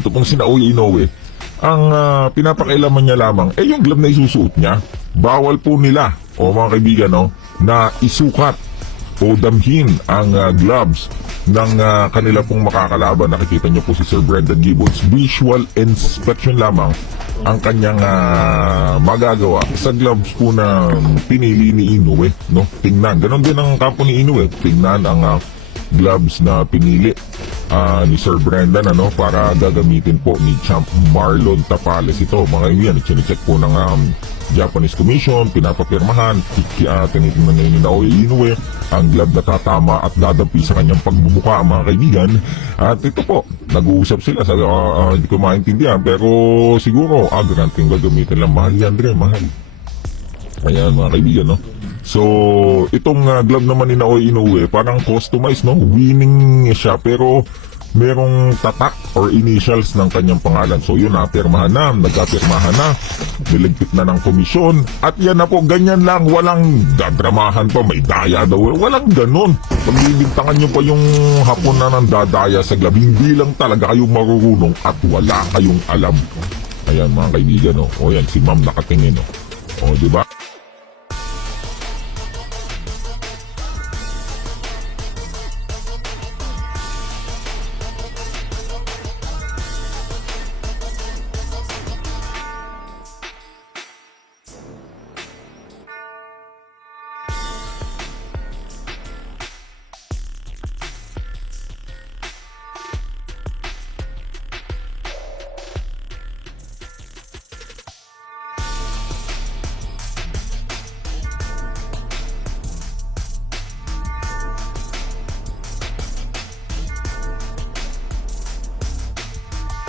ito pong Oye Inoue, ang ah, pinapakailaman niya lamang, eh yung glove na isusuot niya, bawal po nila, o mga kaibigan, no, na isukat o damhin ang ah, gloves ng ah, kanila pong makakalaban. Nakikita niyo po si Sir Brendan Gibbons. Visual inspection lamang ang kanyang ah, magagawa sa gloves po na pinili ni Inoue. No? Tingnan. Ganon din ang kampo ni Inoue. Tingnan ang ah, gloves na pinili ah, ni Sir Brendan ano para gagamitin po ni Champ Marlon Tapales ito. Mga yan, chinecheck po ng um, Japanese Commission, pinapapirmahan, uh, tinitingnan ngayon ni Naoya Inoue ang glove na tatama at dadampi sa kanyang pagbubuka mga kaibigan. At ito po, nag-uusap sila. Sabi, ah, ah, hindi ko maintindihan pero siguro, ah, garanting gagamitin lang. Mahal yan, Dre, mahal. Ayan mga kaibigan, no? So, itong uh, glove naman ni Naoy Inoue, parang customized, no? Winning siya, pero merong tatak or initials ng kanyang pangalan. So, yun, napirmahan na, nagkapirmahan na, niligpit na ng komisyon, at yan na po, ganyan lang, walang dadramahan pa, may daya daw, walang ganun. Pagbibintangan nyo pa yung hapon na ng dadaya sa glove, hindi lang talaga kayo marurunong at wala kayong alam. Ayan mga kaibigan, no? O yan, si ma'am nakatingin, no? O, di ba?